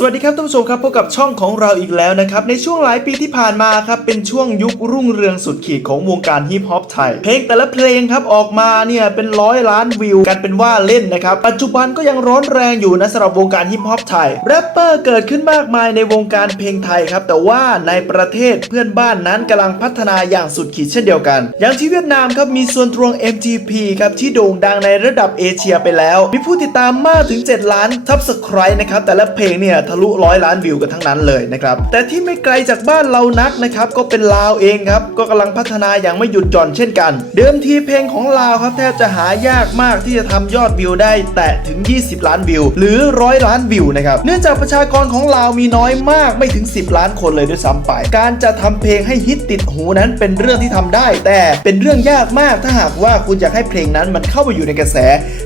สวัสดีครับท่านผู้ชมครับพบกับช่องของเราอีกแล้วนะครับ ในช่วงหลายปีที่ผ่านมาครับ เป็นช่วงยุครุ่งเรืองสุดขีดของวงการฮิปฮอปไทย เพลงแต่ละเพลงครับ ออกมาเนี่ย เป็นร้อยล้านวิว กันเป็นว่าเล่นนะครับ ปัจจุบันก็ยังร้อนแรงอยู่นะสำหรับวงการฮิปฮอปไทย แรปเปอร์เกิดขึ้นมากมายในวงการเพลงไทยครับ แต่ว่าในประเทศเพื่อนบ้านนั้นกำลังพัฒนาอย่างสุดขีดเช่นเดียวกัน อย่างที่เวียดนามครับมีส่วนตวง MTP ครับที่โด่งดังในระดับเอเชียไปแล้ว มีผู้ติดตามมากถึง 7 ล้านทับสไครต์นะครับแต่ละเพลงเนี่ยทะลุร้อยล้านวิวกันทั้งนั้นเลยนะครับแต่ที่ไม่ไกลจากบ้านเรานักนะครับก็เป็นลาวเองครับก็กำลังพัฒนาอย่างไม่หยุดหย่อนเช่นกัน เดิมทีเพลงของลาวครับแทบจะหายากมากที่จะทำยอดวิวได้ แตะถึง 20 ล้านวิว หรือร้อยล้านวิวนะครับเนื่องจากประชากรของลาวมีน้อยมากไม่ถึง 10 ล้านคนเลยด้วยซ้ำไป การจะทำเพลงให้ฮิตติดหูนั้นเป็นเรื่องที่ทำได้ แต่เป็นเรื่องยากมากถ้าหากว่าคุณอยากให้เพลงนั้นมันเข้าไปอยู่ในกระแส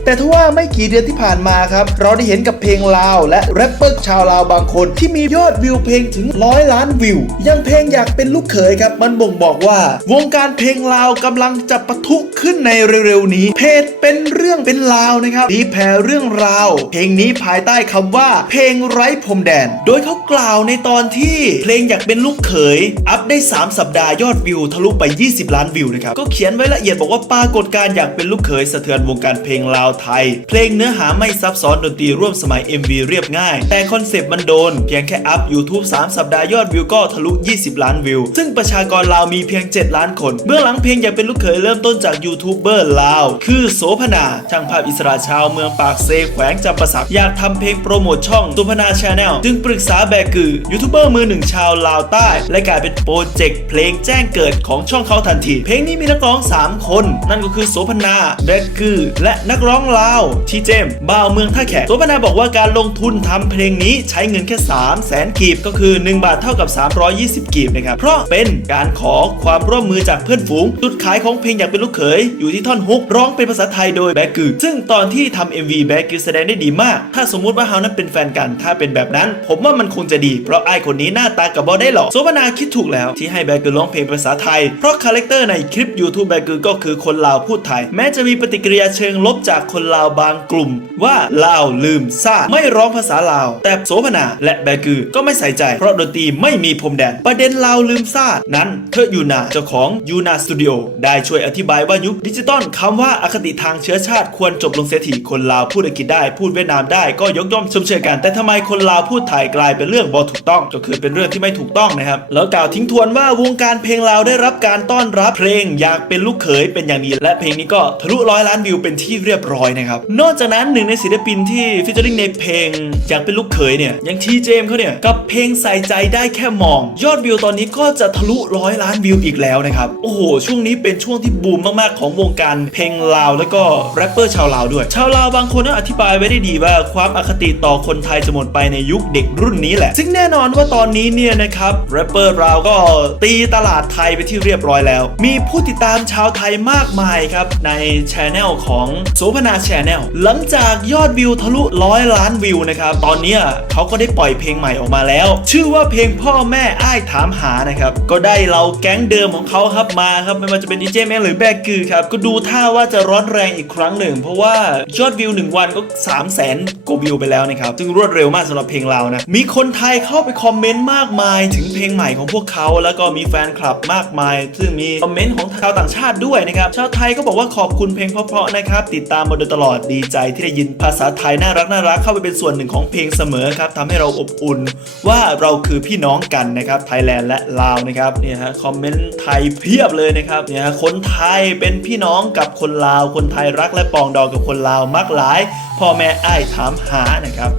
แต่ทว่าไม่กี่เดือนที่ผ่านมาครับเราได้เห็นกับเพลงลาวและแรปเปอร์ชาวลาวบางคนที่มียอดวิวเพลงถึงร้อยล้านวิว ยังเพลงอยากเป็นลูกเขยครับ มันบ่งบอกว่า วงการเพลงลาวกำลังจะปะทุขึ้นในเร็วๆนี้ เพจเป็นเรื่องเป็นราวนะครับดีแพรเรื่องราว เพลงนี้ภายใต้คำว่า เพลงไร้พรมแดน โดยเขากล่าวในตอนที่เพลงอยากเป็นลูกเขย อัพได้ 3 สัปดาห์ยอดวิวทะลุไป 20 ล้านวิวนะครับก็เขียนไว้ละเอียดบอกว่าปรากฏการณ์อยากเป็นลูกเขยสะเทือนวงการเพลงลาวไทย เพลงเนื้อหาไม่ซับซ้อนดนตรีร่วมสมัย MV เรียบง่าย แต่คอนซปต์มันโดน เพียงแค่อัพ YouTube 3 สัปดาห์ยอดวิวก็ทะลุ 20 ล้านวิว ซึ่งประชากรลาวมีเพียง 7 ล้านคน เบื้องหลังเพลงอยากเป็นลูกเขยเริ่มต้นจากยูทูบเบอร์ลาว คือโสพนาช่างภาพอิสระชาวเมืองปากเซแขวงจำปาสักอยากทำเพลงโปรโมทช่องสุพนาชาแนลจึงปรึกษาแบกือยูทูบเบอร์มือหนึ่งชาวลาวใต้ และกลายเป็นโปรเจกต์เพลงแจ้งเกิดของช่องเขาทันที เพลงนี้มีนักร้อง 3 คน นั่นก็คือโสพนาแบกือและนักร้องลาวทีเจมบ่าวเมืองท่าแขกโสพนาบอกว่าการลงทุนทำเพลงนี้ใช้เงินแค่ 3 0 0แสนกีบก็คือ 1 บาทเท่ากับ 320 กีบนะครับ เพราะเป็นการขอความร่วมมือจากเพื่อนฝูง จุดขายของเพลงอยากเป็นลูกเขย อยู่ที่ท่อนฮุกร้องเป็นภาษาไทยโดยแบกือซึ่งตอนที่ทำ MV แบกือแสดงได้ดีมาก ถ้าสมมุติว่าเฮานั้นเป็นแฟนกัน ถ้าเป็นแบบนั้น ผมว่ามันคงจะดี เพราะไอ้คนนี้หน้าตากับบอได้หรอกโซบนาคิดถูกแล้วที่ให้แบกือร้องเพลงภาษาไทย เพราะคาแรคเตอร์ในคลิป YouTube แบกือก็คือคนลาวพูดไทย แม้จะมีปฏิกิริยาเชิงลบจากคนลาวบางกลุ่ม ว่าลาวลืมซ่าไม่ร้องภาษาลาว แต่โสพนา และแบกือก็ไม่ใส่ใจเพราะดนตรีไม่มีพรมแดน ประเด็นลาวลืมซ่านั้นเธอยูนาเจ้าของยูนาสตูดิโอได้ช่วยอธิบายว่ายุคดิจิตอลคำว่าอคติทางเชื้อชาติควรจบลงเสียทีคนลาวพูดอังกฤษได้พูดเวียดนามได้ก็ยกย่องชมเชยกัน แต่ทำไมคนลาวพูดไทยกลายเป็นเรื่องบอถูกต้องก็คือเป็นเรื่องที่ไม่ถูกต้องนะครับแล้วกล่าวทิ้งทวนว่าวงการเพลงลาวได้รับการต้อนรับเพลงอยากเป็นลูกเขยเป็นอย่างดีและเพลงนี้ก็ทะลุร้อยล้านวิวเป็นที่เรียบร้อยนะครับนอกจากนั้นหนึ่งในศิลปินที่ฟิชเจอริงในเพลงอยากเป็นลูกเขยเนี่ยอย่างทีเจมเขาเนี่ยกับเพลงใส่ใจได้แค่มอง ยอดวิวตอนนี้ก็จะทะลุร้อยล้านวิวอีกแล้วนะครับ โอ้โห ช่วงนี้เป็นช่วงที่บูมมาก ๆ ของวงการเพลงลาว แล้วก็แรปเปอร์ชาวลาวด้วย ชาวลาวบางคนก็อธิบายไว้ได้ดีว่าความอคติต่อคนไทยจะหมดไปในยุคเด็กรุ่นนี้แหละ ซึ่งแน่นอนว่าตอนนี้เนี่ยนะครับแรปเปอร์ลาวก็ตีตลาดไทยไปที่เรียบร้อยแล้ว มีผู้ติดตามชาวไทยมากมายครับในช anel ของโสพนาชแนลหลังจากยอดวิวทะลุร้อยล้านวิวนะครับตอนนี้เขาก็ได้ปล่อยเพลงใหม่ออกมาแล้ว ชื่อว่าเพลงพ่อแม่อ้ายถามหานะครับก็ได้เราแก๊งเดิมของเขาครับมาครับไม่ว่าจะเป็นดีเจแมนหรือแบกกือครับก็ดูท่าว่าจะร้อนแรงอีกครั้งหนึ่ง เพราะว่ายอดวิว 1 วันก็3 0 0แสนกว่าวิวไปแล้วนะครับซึ่งรวดเร็วมากสำหรับเพลงเรานะมีคนไทยเข้าไปคอมเมนต์มากมาย ถึงเพลงใหม่ของพวกเขาแล้วก็มีแฟนคลับมากมาย ซึ่งมีคอมเมนต์ของชาวต่างชาติด้วยนะครับชาวไทยก็บอกว่าขอบคุณเพลงเพราะๆนะครับติดตามมาโดยตลอดดีใจที่ได้ยินภาษาไทยน่ารักน่ารักเข้าไปเป็นส่วนหนึ่งของเพลงเสมอครับทำให้เราอบอุ่นว่าเราคือพี่น้องกันนะครับไทยแลนด์และลาวนะครับเนี่ยฮะคอมเมนต์ไทยเพียบเลยนะครับเนี่ยฮะคนไทยเป็นพี่น้องกับคนลาว คนไทยรักและปองดองกับคนลาวมักหลายพ่อแม่อ้ายถามหานะครับ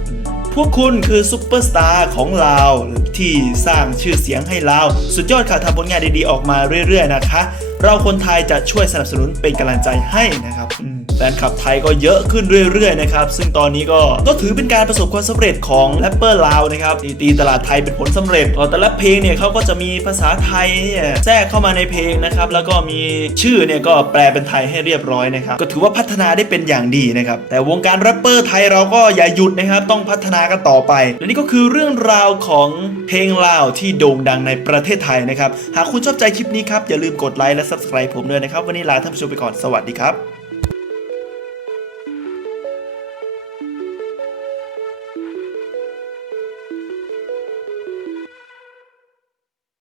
พวกคุณคือซุปเปอร์สตาร์ของลาวที่สร้างชื่อเสียงให้ลาว สุดยอดค่ะทำผลงานดีๆออกมาเรื่อยๆนะคะ เราคนไทยจะช่วยสนับสนุนเป็นกำลังใจให้นะครับอืม แฟนคลับไทยก็เยอะขึ้นเรื่อยๆนะครับซึ่งตอนนี้ก็ก็ถือเป็นการประสบความสำเร็จของแรปเปอร์ลาวนะครับตีตลาดไทยเป็นผลสำเร็จแต่ละเพลงเนี่ยเขาก็จะมีภาษาไทยเนี่ยแทรกเข้ามาในเพลงนะครับแล้วก็มีชื่อเนี่ยก็แปลเป็นไทยให้เรียบร้อยนะครับก็ถือว่าพัฒนาได้เป็นอย่างดีนะครับแต่วงการแรปเปอร์ไทยเราก็อย่าหยุดนะครับต้องพัฒนากันต่อไปและนี่ก็คือเรื่องราวของเพลงลาวที่โด่งดังในประเทศไทยนะครับหากคุณชอบใจคลิปนี้ครับอย่าลืมกดไลค์และ subscribe ผมด้วยนะครับวันนี้ลาท่านผู้ชมไปก่อนสวัสดีครับ